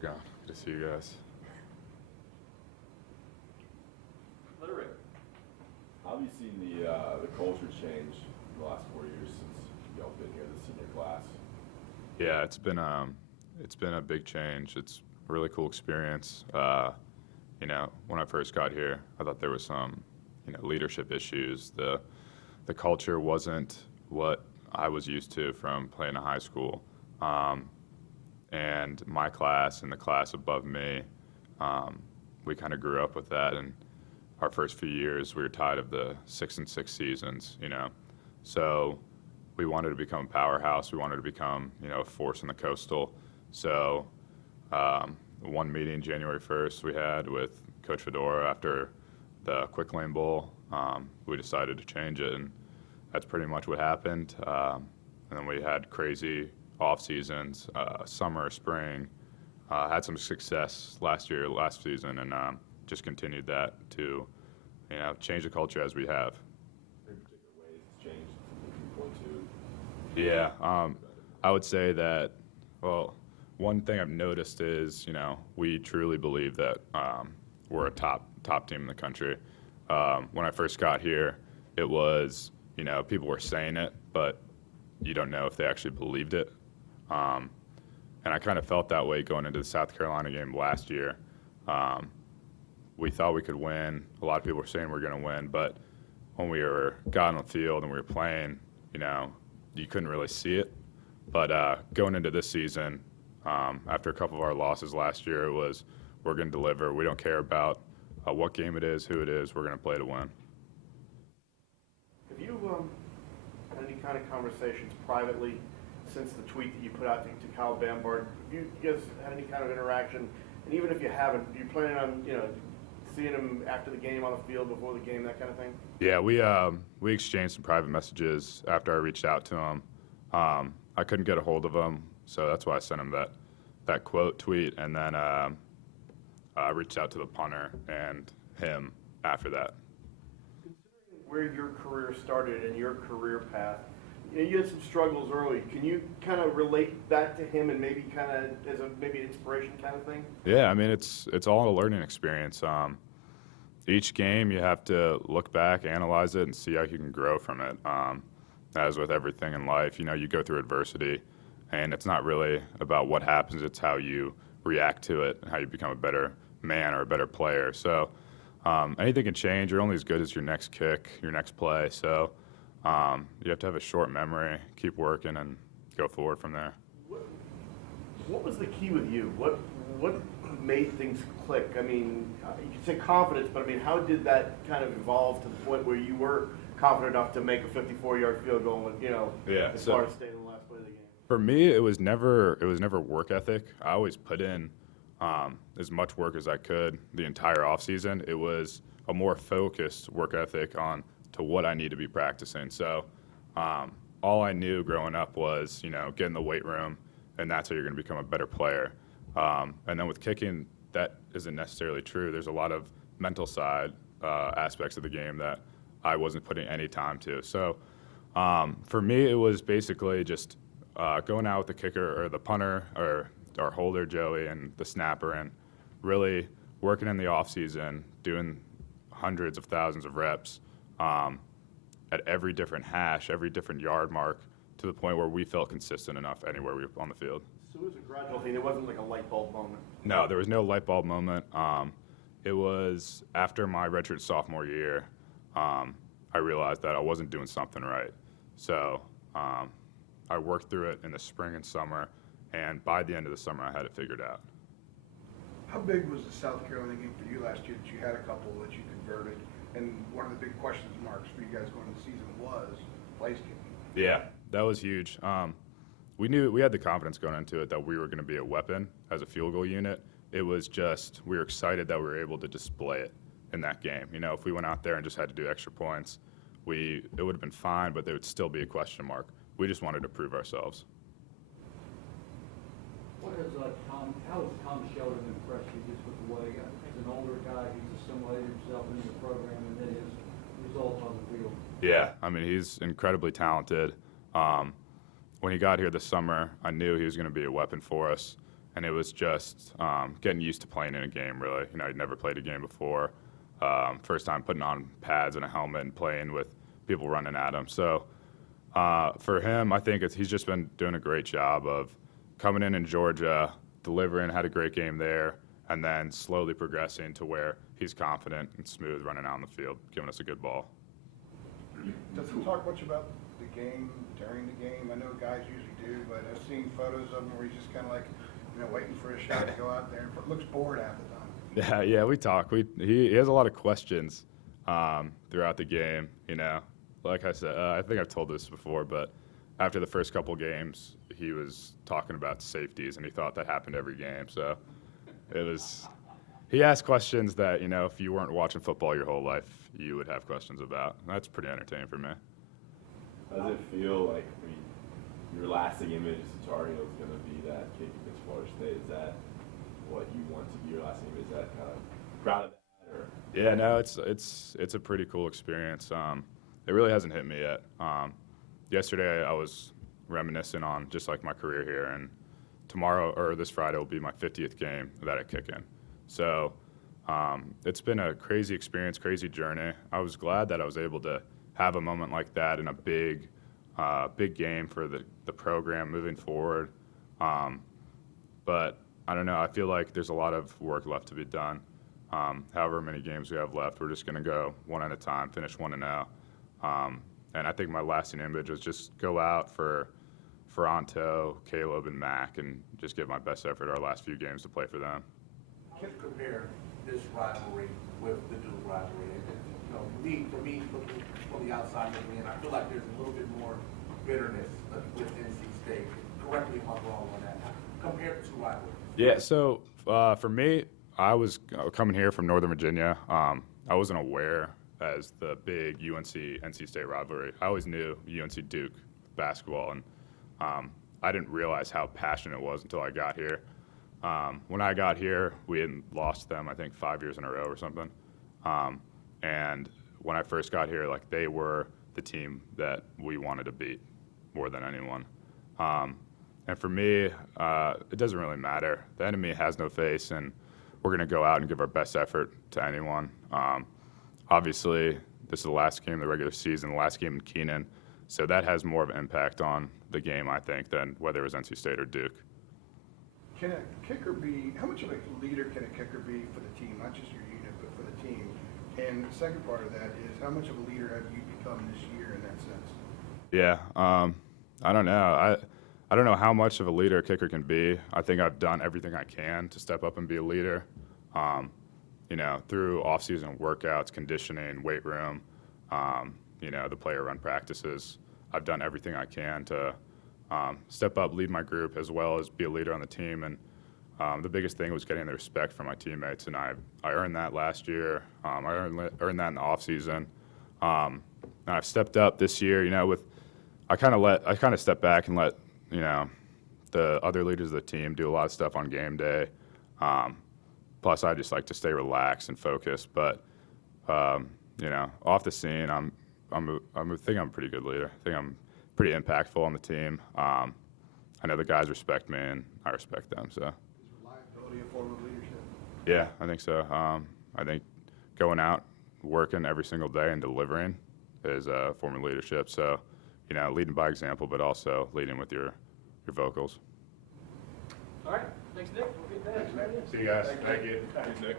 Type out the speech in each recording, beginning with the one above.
it going? Good to see you guys. How have you seen the culture change in the last 4 years since y'all been here, the senior class? Yeah, it's been a big change. It's a really cool experience. When I first got here, I thought there was some, leadership issues. The culture wasn't what I was used to from playing in high school. And my class and the class above me, we kind of grew up with that. And our first few years, we were tied of the 6-6 seasons, So we wanted to become a powerhouse. We wanted to become, a force in the Coastal. So one meeting January 1st we had with Coach Fedora after the Quick Lane Bowl, we decided to change it, and that's pretty much what happened. And then we had crazy off seasons, summer, spring, had some success last season, and just continued that to, change the culture as we have. Any particular ways it's changed if you point to? Yeah, I would say that, well, one thing I've noticed is, we truly believe that we're a top team in the country. When I first got here, it was, people were saying it, but you don't know if they actually believed it. And I kind of felt that way going into the South Carolina game last year. We thought we could win. A lot of people were saying we were going to win, but when we got on the field and we were playing, you couldn't really see it. But going into this season, after a couple of our losses last year, it was we're going to deliver. We don't care about what game it is, who it is. We're going to play to win. Have you had any kind of conversations privately since the tweet that you put out to Kyle Bambard? Have you guys had any kind of interaction? And even if you haven't, are you planning on seeing him after the game, on the field, before the game, that kind of thing? Yeah, we exchanged some private messages after I reached out to him. I couldn't get a hold of him, so that's why I sent him that quote tweet, and then I reached out to the punter and him after that. Considering where your career started and your career path, you had some struggles early. Can you kind of relate that to him and maybe kind of as maybe an inspiration kind of thing? Yeah, I mean, it's all a learning experience. Each game you have to look back, analyze it, and see how you can grow from it. As with everything in life, you go through adversity, and it's not really about what happens, it's how you react to it and how you become a better man or a better player. So anything can change. You're only as good as your next kick, your next play. So you have to have a short memory, keep working, and go forward from there. What was the key with you? What made things click? I mean, you could say confidence, but I mean, how did that kind of evolve to the point where you were confident enough to make a 54-yard field goal and, as Florida State in the last play of the game? For me, it was never work ethic. I always put in as much work as I could the entire offseason. It was a more focused work ethic on to what I need to be practicing. So all I knew growing up was, get in the weight room, and that's how you're going to become a better player. And then with kicking, that isn't necessarily true. There's a lot of mental side aspects of the game that I wasn't putting any time to. So for me, it was basically just going out with the kicker or the punter or our holder, Joey, and the snapper, and really working in the offseason, doing hundreds of thousands of reps at every different hash, every different yard mark, to the point where we felt consistent enough anywhere we were on the field. So it was a gradual thing. It wasn't like a light bulb moment. No, there was no light bulb moment. It was after my redshirt sophomore year, I realized that I wasn't doing something right. So I worked through it in the spring and summer, and by the end of the summer, I had it figured out. How big was the South Carolina game for you last year that you had a couple that you converted? And one of the big question marks for you guys going into the season was place kicking. Yeah, that was huge. We had the confidence going into it that we were going to be a weapon as a field goal unit. It was just we were excited that we were able to display it in that game. If we went out there and just had to do extra points, it would have been fine, but there would still be a question mark. We just wanted to prove ourselves. How has Tom Sheldon impressed you just with the way, as an older guy, he's assimilated himself into the program and then his results on the field? Yeah, I mean, he's incredibly talented. When he got here this summer, I knew he was going to be a weapon for us. and it was just getting used to playing in a game, really. You know, he'd never played a game before. First time putting on pads and a helmet and playing with people running at him. So for him, I think he's just been doing a great job of coming in Georgia, delivering, had a great game there, and then slowly progressing to where he's confident and smooth running out on the field, giving us a good ball. Does he talk much about the game during the game? I know guys usually do, but I've seen photos of him where he's just kind of like, you know, waiting for a shot to go out there and looks bored half the time. Yeah, we talk. He has a lot of questions throughout the game, you know. Like I said, I think I've told this before, but after the first couple games, he was talking about safeties, and he thought that happened every game. So he asked questions that, you know, if you weren't watching football your whole life, you would have questions about. That's pretty entertaining for me. How does it feel like, I mean, your lasting image as a Tar Heel is going to be that kick against Florida State? Is that what you want to be your lasting image? Is that kind of proud of that? Or? Yeah, no, it's a pretty cool experience. It really hasn't hit me yet. Yesterday I was reminiscing on just like my career here, and tomorrow or this Friday will be my 50th game that I kick in. So it's been a crazy experience, crazy journey. I was glad that I was able to have a moment like that in a big game for the program moving forward. But I don't know, I feel like there's a lot of work left to be done. However many games we have left, we're just going to go one at a time, finish 1-0. And I think my lasting image was just go out for Anto, Caleb, and Mac, and just give my best effort our last few games to play for them. Can you compare this rivalry with the Duke rivalry? And, you know, for me, looking from the outside looking in, I feel like there's a little bit more bitterness with NC State. Correct me if I'm wrong on that. Compared to rivalries. Yeah. So for me, I was coming here from Northern Virginia. I wasn't aware as the big UNC-NC State rivalry. I always knew UNC Duke basketball, and I didn't realize how passionate it was until I got here. When I got here, we hadn't lost them, I think, 5 years in a row or something. And when I first got here, like, they were the team that we wanted to beat more than anyone. And for me, it doesn't really matter. The enemy has no face, and we're going to go out and give our best effort to anyone. Obviously, this is the last game of the regular season, the last game in Keenan, so that has more of an impact on the game, I think, than whether it was NC State or Duke. Can a kicker be, how much of a leader can a kicker be for the team, not just your unit, but for the team? And the second part of that is, how much of a leader have you become this year in that sense? Yeah, I don't know. I don't know how much of a leader a kicker can be. I think I've done everything I can to step up and be a leader. You know, through off-season workouts, conditioning, weight room, you know, the player run practices. I've done everything I can to step up, lead my group, as well as be a leader on the team. And the biggest thing was getting the respect from my teammates, and I earned that last year. I earned that in the off-season. And I've stepped up this year. You know, I kind of stepped back and let, you know, the other leaders of the team do a lot of stuff on game day. Plus, I just like to stay relaxed and focused. But you know, off the scene, I think I'm a pretty good leader. I think I'm pretty impactful on the team. I know the guys respect me, and I respect them. So. Is reliability a form of leadership? Yeah, I think so. I think going out, working every single day, and delivering is a form of leadership. So, you know, leading by example, but also leading with your vocals. All right, thanks, Nick. We'll get that. Thanks, Nick. See you guys. Thank you. Thanks, Nick.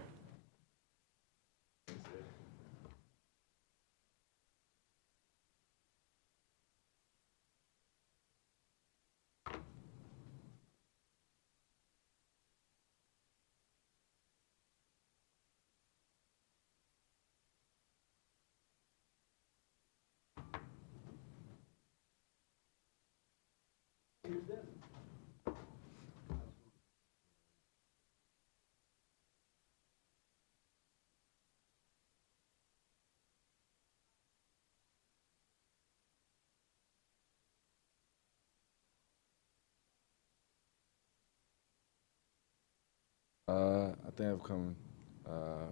I think I've come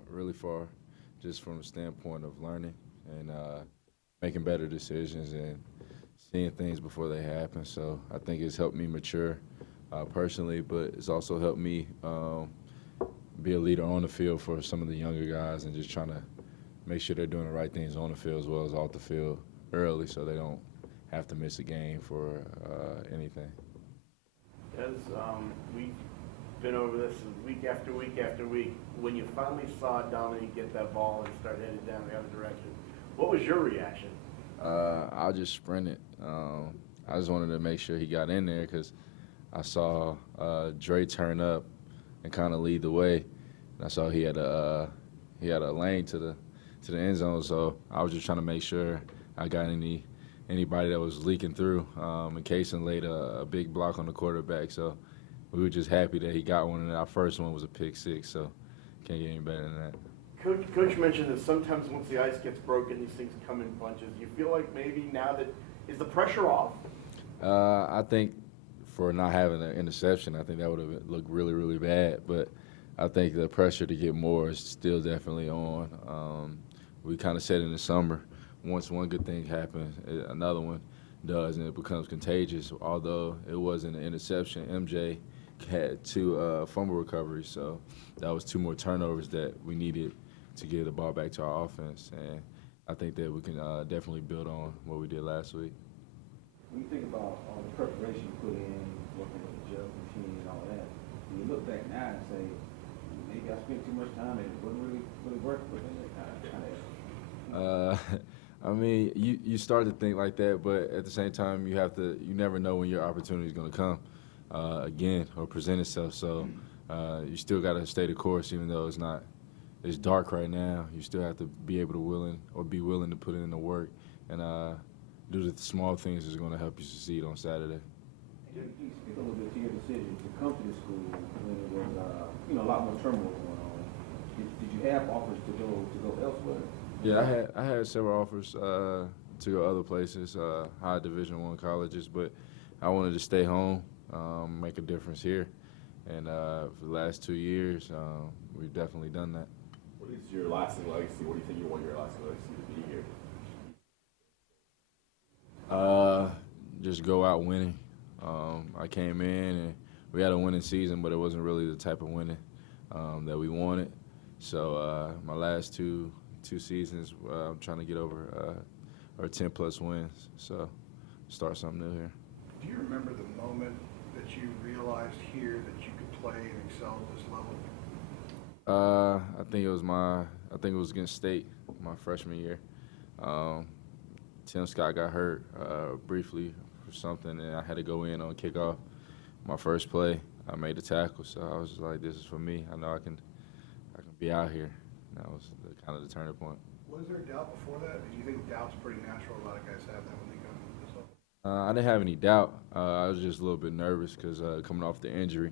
really far just from the standpoint of learning and making better decisions and seeing things before they happen. So I think it's helped me mature personally, but it's also helped me be a leader on the field for some of the younger guys and just trying to make sure they're doing the right things on the field as well as off the field early so they don't have to miss a game for anything. As we've been over this week after week after week, when you finally saw Dominique get that ball and start headed down the other direction, what was your reaction? I just sprinted. I just wanted to make sure he got in there because I saw Dre turn up and kind of lead the way. And I saw he had a lane to the end zone, so I was just trying to make sure I got anybody that was leaking through. And Kaysen laid a big block on the quarterback, so we were just happy that he got one. And our first one was a pick six, so can't get any better than that. Coach mentioned that sometimes once the ice gets broken, these things come in bunches. You feel like maybe now that is the pressure off? I think for not having an interception, I think that would have looked really, really bad. But I think the pressure to get more is still definitely on. We kind of said in the summer, once one good thing happens, another one does, and it becomes contagious. Although it wasn't an interception, MJ had 2 fumble recoveries, so that was 2 more turnovers that we needed to get the ball back to our offense. And I think that we can definitely build on what we did last week. When you think about all the preparation you put in, working with the gel machine and all that, when you look back now and say, maybe I spent too much time and it wasn't really working, but then it kind of I mean, you start to think like that, but at the same time, you never know when your opportunity is going to come again or present itself. So you still got to stay the course, even though it's dark right now. You still have to be able to be willing to put in the work and do the small things that's going to help you succeed on Saturday. Can you speak a little bit to your decision to come to the school when it was, a lot more turmoil going on? Did you have offers to go elsewhere? Yeah, I had several offers to go other places, high Division I colleges, but I wanted to stay home, make a difference here. And for the last 2 years, we've definitely done that. What is your lasting legacy? What do you think you want your lasting legacy to be here? Just go out winning. I came in and we had a winning season, but it wasn't really the type of winning that we wanted. So my last two seasons, I'm trying to get over 10-plus wins. So start something new here. Do you remember the moment that you realized here that you could play and excel at this level? I think it was against State my freshman year. Tim Scott got hurt briefly for something, and I had to go in on kickoff. My first play, I made the tackle, so I was just like, "This is for me. I know I can be out here." And that was kind of the turning point. Was there doubt before that? Do you think doubt's pretty natural? A lot of guys have that when they come to this level. I didn't have any doubt. I was just a little bit nervous because coming off the injury,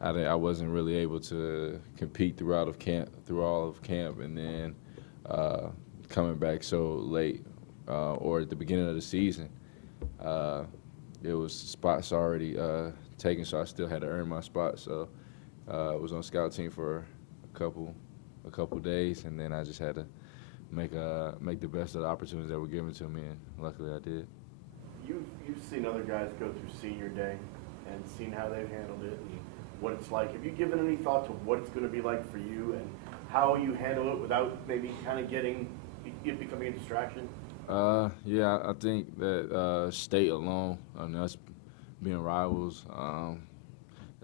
I wasn't really able to compete through all of camp, and then coming back so late or at the beginning of the season, it was spots already taken, so I still had to earn my spot. So I was on scout team for a couple days, and then I just had to make the best of the opportunities that were given to me, and luckily I did. You've seen other guys go through senior day and seen how they've handled it and what it's like. Have you given any thought to what it's going to be like for you and how you handle it without maybe kind of it becoming a distraction? Yeah, I think that State alone, us being rivals,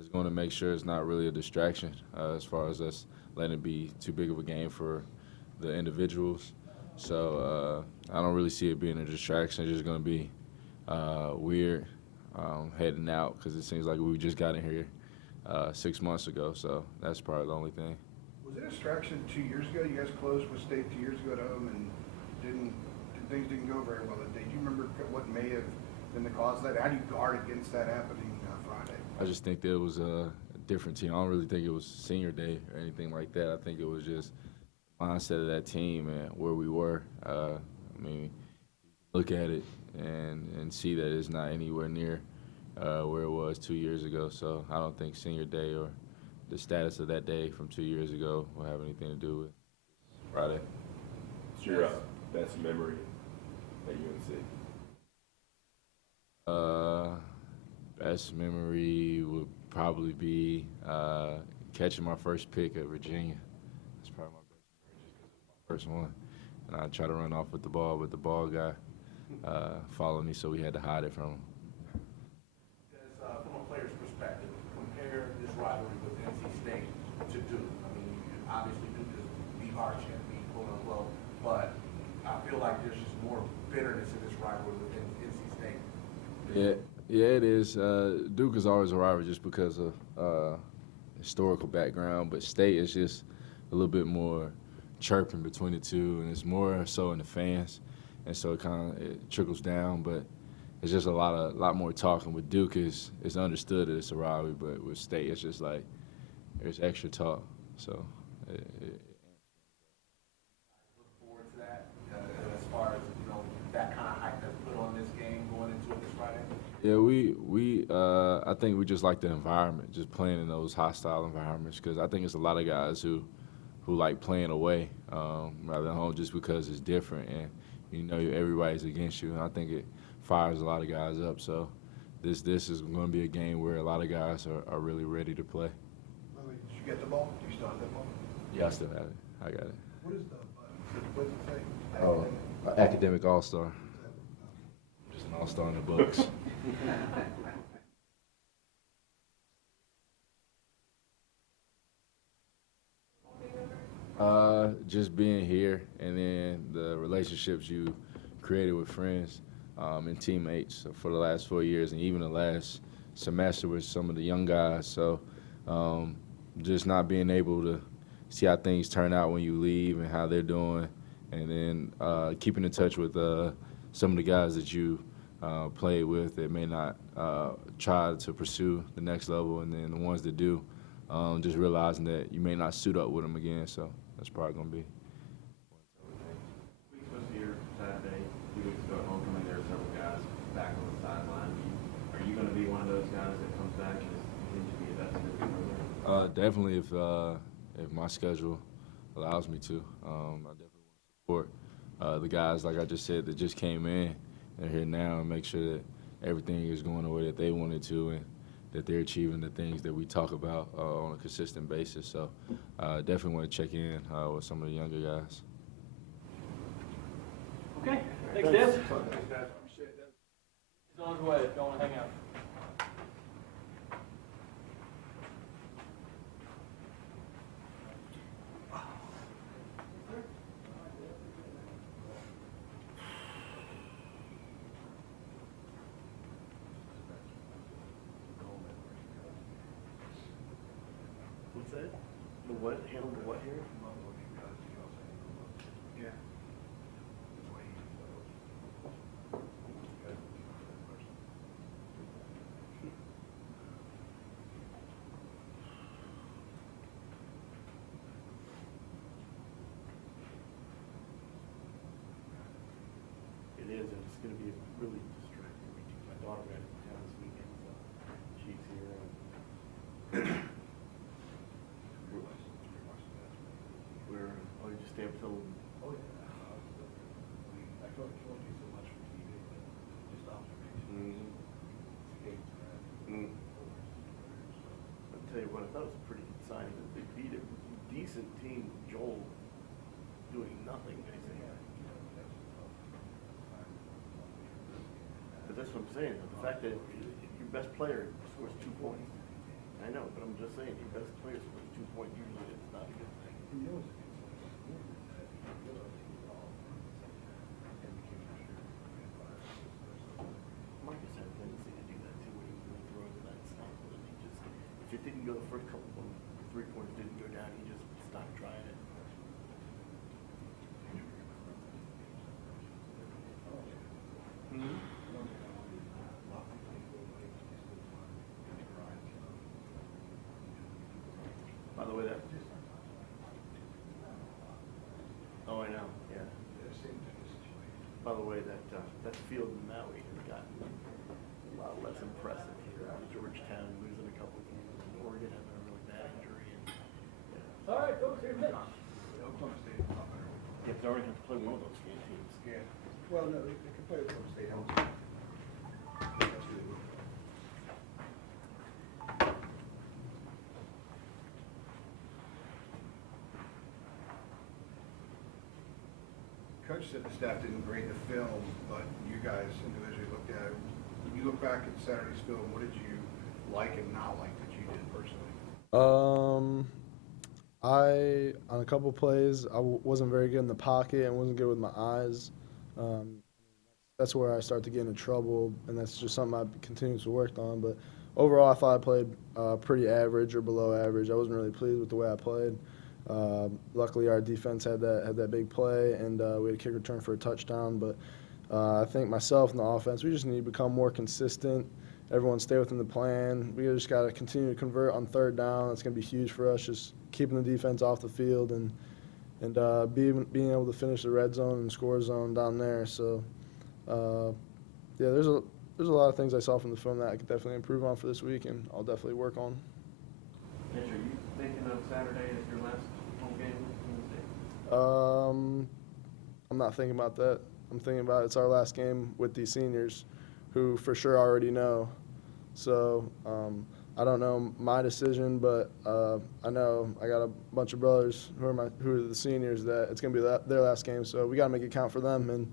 is going to make sure it's not really a distraction as far as us letting it be too big of a game for the individuals. So I don't really see it being a distraction. It's just going to be weird heading out because it seems like we just got in here 6 months ago. So that's probably the only thing. Was it a distraction 2 years ago? You guys closed with State 2 years ago at home, and things didn't go very well that day. Do you remember what may have been the cause of that? How do you guard against that happening Friday? I just think that it was a different team. I don't really think it was senior day or anything like that. I think it was just mindset of that team and where we were. I mean, look at it and see that it's not anywhere near where it was 2 years ago. So I don't think senior day or the status of that day from 2 years ago will have anything to do with Friday. What's your best memory at UNC? Best memory would probably be catching my first pick at Virginia. That's probably my best memory just 'cause it was my first one. And I tried to run off with the ball, but the ball guy followed me, so we had to hide it from him. From a player's perspective, compare this rivalry with NC State to Duke. I mean, obviously Duke is the arch enemy, quote unquote, but I feel like there's just more bitterness in this rivalry with NC State. Yeah, it is. Duke is always a rival just because of historical background, but State is just a little bit more chirping between the two, and it's more so in the fans, and so it trickles down. But it's just a lot more talking. With Duke, it's understood that it's a rivalry, but with State, it's just like there's extra talk. So. Look forward to that as far as that kind of hype that's put on this game going into it this Friday. Yeah, I think we just like the environment, just playing in those hostile environments, because I think it's a lot of guys who like playing away rather than home just because it's different and everybody's against you, and I think it fires a lot of guys up. So this is going to be a game where a lot of guys are really ready to play. Lily, did you get the ball? Do you still have that ball? Yeah, I still have it. I got it. What is the button? What does it say? Oh, academic all-star. Just an all-star in the books. Just being here, and then the relationships you created with friends and teammates for the last 4 years, and even the last semester with some of the young guys. So just not being able to see how things turn out when you leave and how they're doing, and then keeping in touch with some of the guys that you played with that may not try to pursue the next level, and then the ones that do, just realizing that you may not suit up with them again. So that's probably going to be. We was here Saturday, 2 weeks ago at homecoming. There were several guys back on the sideline. Are you going to be one of those guys that comes back and continues to be invested in the program? Definitely, if my schedule allows me to, I definitely want to support the guys, like I just said, that just came in and are here now, and make sure that everything is going the way that they wanted to, and that they're achieving the things that we talk about on a consistent basis. So definitely want to check in with some of the younger guys. Okay, thanks, Deb. Thanks, guys. Appreciate that. He's on his way, if you want to hang out. What's that? The what? Handle the what here? Yeah. It is, and it's gonna be a really distracting weekend. My daughter ran into town this weekend, so she's here. We're, oh, you just stay up till, Oh, yeah. I feel like it won't be so much for TV, but just observation. I'll tell you what, I thought it was a pretty good sign that they beat a decent team, Joel, doing nothing, basically. But that's what I'm saying, the fact that your best player scores 2 points. I know, but I'm just saying, your best player scores 2 points, usually it's not a good thing. Marcus had a tendency to do that too, when he was going to throw to that stuff, and he just, if it didn't go the first couple of them, 3 points didn't go down, he just stopped trying it. By the way, that. Oh, I know, yeah. By the way, that field in Maui has gotten a lot less impressive here. Georgetown losing a couple games, and Oregon having a really bad injury, and yeah. All right, folks, here's it. Oklahoma State is a lot better. Yeah, but Oregon has to play one of those 4 teams. Yeah. Well, no, they can play with Oklahoma State home. That's who they will. coach said the staff didn't grade the film, but you guys individually looked at it. When you look back at Saturday's film, what did you like and not like that you did personally? On a couple plays, wasn't very good in the pocket and wasn't good with my eyes. That's where I start to get into trouble, and that's just something I've continuously worked on. But overall, I thought I played pretty average or below average. I wasn't really pleased with the way I played. Luckily, our defense had that big play, and we had a kick return for a touchdown. But I think myself and the offense, we just need to become more consistent. Everyone stay within the plan. We just got to continue to convert on third down. That's going to be huge for us, just keeping the defense off the field and being able to finish the red zone and score zone down there. So, yeah, there's a lot of things I saw from the film that I could definitely improve on for this week, and I'll definitely work on. Mitch, are you thinking of Saturday as your last home game in the state? I'm not thinking about that. I'm thinking about it's our last game with these seniors, who for sure already know. So I don't know my decision, but I know I got a bunch of brothers who are the seniors that it's gonna be their last game. So we gotta make it count for them, and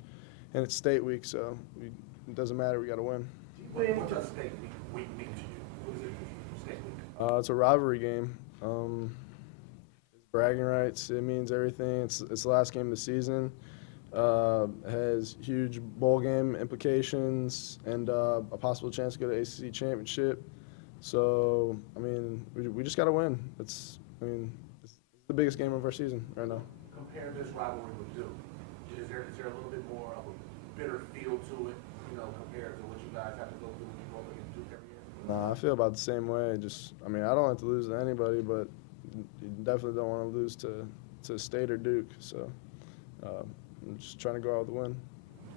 it's state week, so it doesn't matter. We gotta win. What does state week mean to you? What is it state week? It's a rivalry game. It's bragging rights. It means everything. It's the last game of the season. Has huge bowl game implications and a possible chance to go to ACC championship. So, I mean, we just got to win. It's the biggest game of our season right now. Compare this rivalry with Duke. Is there a little bit more of a bitter feel to it, compared to what you guys have to go through when you go up against Duke every year? Nah, I feel about the same way. I don't like to lose to anybody, but you definitely don't want to lose to State or Duke. So, I'm just trying to go out with a win.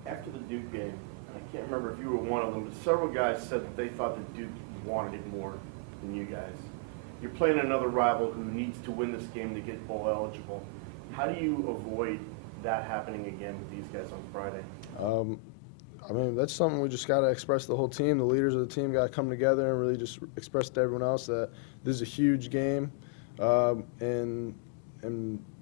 After the Duke game, I can't remember if you were one of them, but several guys said that they thought that Duke wanted it more than you guys. You're playing another rival who needs to win this game to get bowl eligible. How do you avoid that happening again with these guys on Friday? That's something we just got to express to the whole team. The leaders of the team got to come together and really just express to everyone else that this is a huge game, and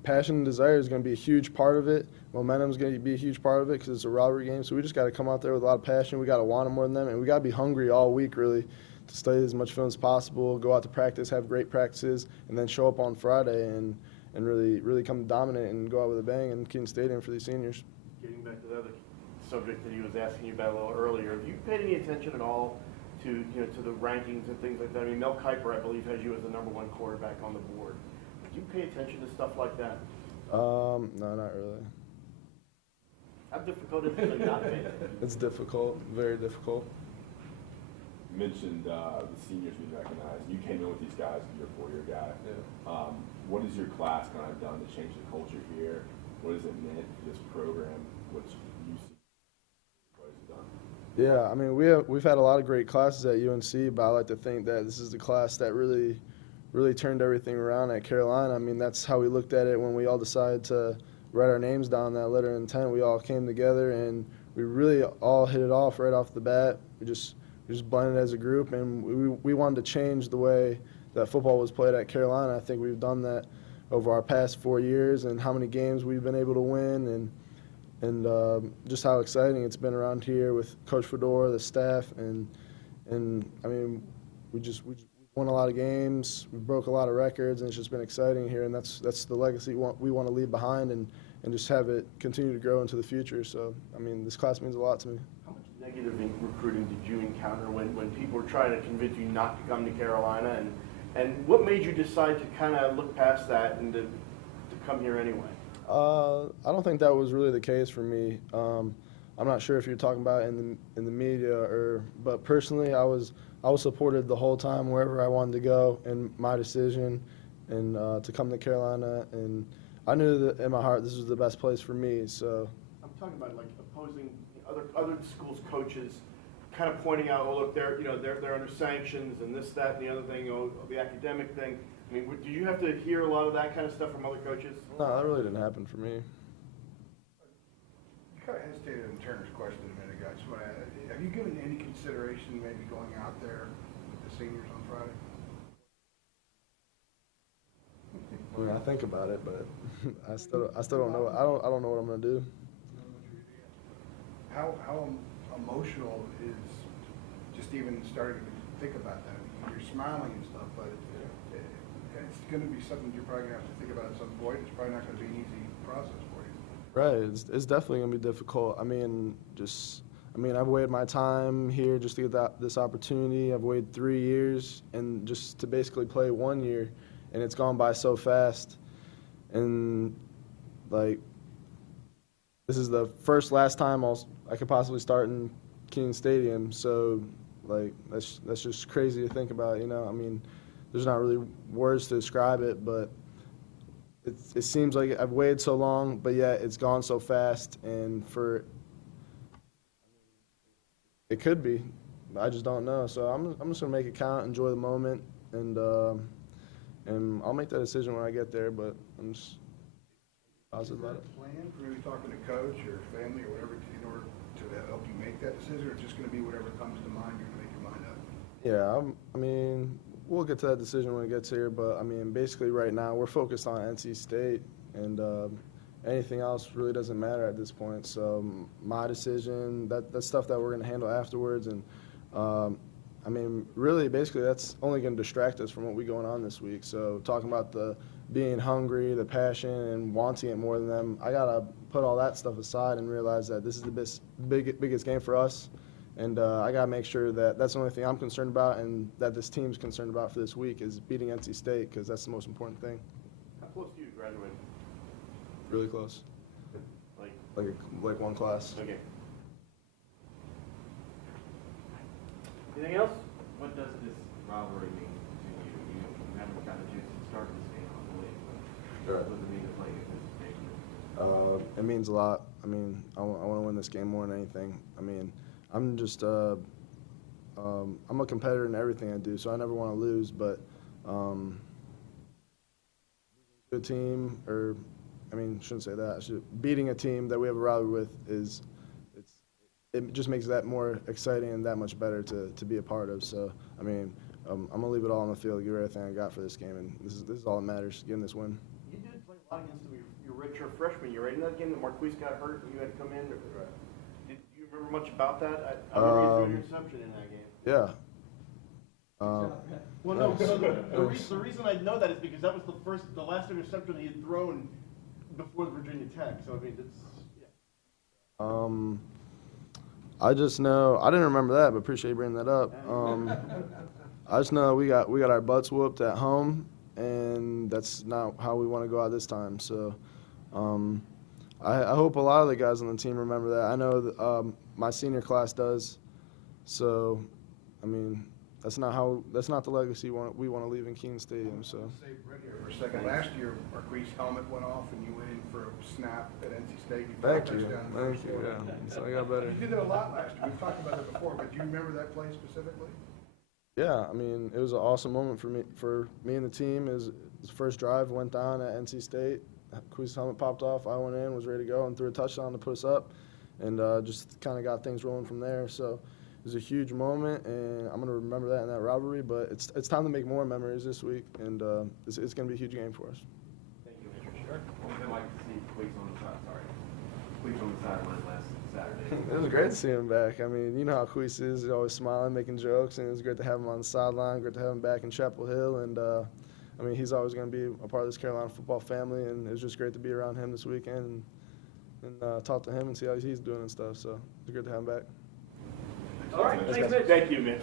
passion and desire is going to be a huge part of it. Momentum is going to be a huge part of it because it's a rivalry game. So we just got to come out there with a lot of passion. We got to want it more than them, and we got to be hungry all week really to study as much film as possible, go out to practice, have great practices, and then show up on Friday and really come dominant and go out with a bang in Keaton Stadium for these seniors. Getting back to the other subject that he was asking you about a little earlier, have you paid any attention at all to the rankings and things like that? I mean, Mel Kiper, I believe, has you as the #1 quarterback on the board. Do you pay attention to stuff like that? No, not really. How difficult is it to not pay attention? It's difficult, very difficult. You mentioned the seniors being recognized. You came in with these guys, you're a 4-year guy. Yeah. What has your class kind of done to change the culture here? What has it meant for this program? What you see? What has it done? Yeah, I mean, we've had a lot of great classes at UNC, but I like to think that this is the class that really turned everything around at Carolina. I mean, that's how we looked at it when we all decided to write our names down that letter of intent. We all came together and we really all hit it off right off the bat. We just blended as a group, and we wanted to change the way that football was played at Carolina. I think we've done that over our past 4 years and how many games we've been able to win and just how exciting it's been around here with Coach Fedora, the staff, and I mean, we won a lot of games, we broke a lot of records, and it's just been exciting here, and that's the legacy we want to leave behind and just have it continue to grow into the future. So, I mean, this class means a lot to me. How much negative recruiting did you encounter when people were trying to convince you not to come to Carolina, and what made you decide to kind of look past that and to come here anyway? I don't think that was really the case for me. I'm not sure if you're talking about in the media but personally, I was supported the whole time wherever I wanted to go in my decision and to come to Carolina, and I knew that in my heart this was the best place for me. So I'm talking about like opposing other schools' coaches, kind of pointing out, oh look, they're under sanctions and this, that, and the other thing, the academic thing. I mean, do you have to hear a lot of that kind of stuff from other coaches? no, that really didn't happen for me. You kind of hesitated in Turner's question a minute ago. I just want to add, have you given any consideration maybe going out there with the seniors on Friday? I mean, I think about it, but I still don't know. I don't know what I'm gonna do. how emotional is just even starting to think about that? You're smiling and stuff, but it's going to be something you're probably going to have to think about at some point. It's probably not going to be an easy process for you. Right, it's definitely gonna be difficult. I mean, I've waited my time here just to get this opportunity. I've waited 3 years, and just to basically play 1 year, and it's gone by so fast. And like, this is the last time I could possibly start in Keene Stadium. So, like, that's just crazy to think about. You know, I mean, there's not really words to describe it, but it seems like I've waited so long, but yet it's gone so fast, and it could be. I just don't know. So I'm just gonna make it count, enjoy the moment, and I'll make that decision when I get there. But I'm just positive about it. Plan for maybe talking to coach or family or whatever in order to help you make that decision, or it's just going to be whatever comes to mind, you're going to make your mind up? Yeah, I mean, we'll get to that decision when it gets here, but I mean, basically right now we're focused on NC State, and anything else really doesn't matter at this point. So my decision, that's stuff that we're going to handle afterwards, and I mean, really, basically that's only going to distract us from what we're going on this week. So talking about the being hungry, the passion, and wanting it more than them, I gotta put all that stuff aside and realize that this is the biggest game for us. And I got to make sure that that's the only thing I'm concerned about, and that this team's concerned about for this week is beating NC State, because that's the most important thing. How close do you graduate? Really close. Like one class. Okay. Anything else? What does this rivalry mean to you? You haven't got a chance to start this game, I believe. Sure. What does it mean to play against this game? It means a lot. I mean, I want to win this game more than anything. I mean, I'm just I'm a competitor in everything I do, so I never want to lose. But good team, or I mean, shouldn't say that. Beating a team that we have a rivalry with it just makes that more exciting and that much better to be a part of. So I mean, I'm gonna leave it all on the field, give everything I got for this game, and this is all that matters, getting this win. You did play a lot against them your redshirt freshman year, right? In that game that Marquise got hurt and you had to come in? Do you remember much about that? I remember you threw an interception in that game. Yeah. Well, no, so the reason I know that is because that was the last interception he had thrown before Virginia Tech. So I mean, it's yeah. I just know I didn't remember that, but appreciate you bringing that up. I just know we got our butts whooped at home, and that's not how we want to go out this time. So I hope a lot of the guys on the team remember that. I know that, my senior class does. So I mean, that's not the legacy we want to leave in Keene Stadium. So. Save Brett here for a second. Last year, Marquise' helmet went off, and you went in for a snap at NC State. Thank you. Yeah. So I got better. You did it a lot last year. We've talked about it before, but do you remember that play specifically? Yeah, I mean, it was an awesome moment for me and the team. His first drive went down at NC State. Marquise's helmet popped off. I went in, was ready to go, and threw a touchdown to put us up, and just kind of got things rolling from there. So. It was a huge moment, and I'm going to remember that in that rivalry. But it's time to make more memories this week, and it's going to be a huge game for us. Thank you, Mr. Sure. What was it like to see Queeks on the sideline last Saturday? It was great to see him back. I mean, you know how Queese is. He's always smiling, making jokes, and it was great to have him on the sideline, great to have him back in Chapel Hill. And, I mean, he's always going to be a part of this Carolina football family, and it was just great to be around him this weekend and talk to him and see how he's doing and stuff. So it was great to have him back. All right, thank you, Mitch.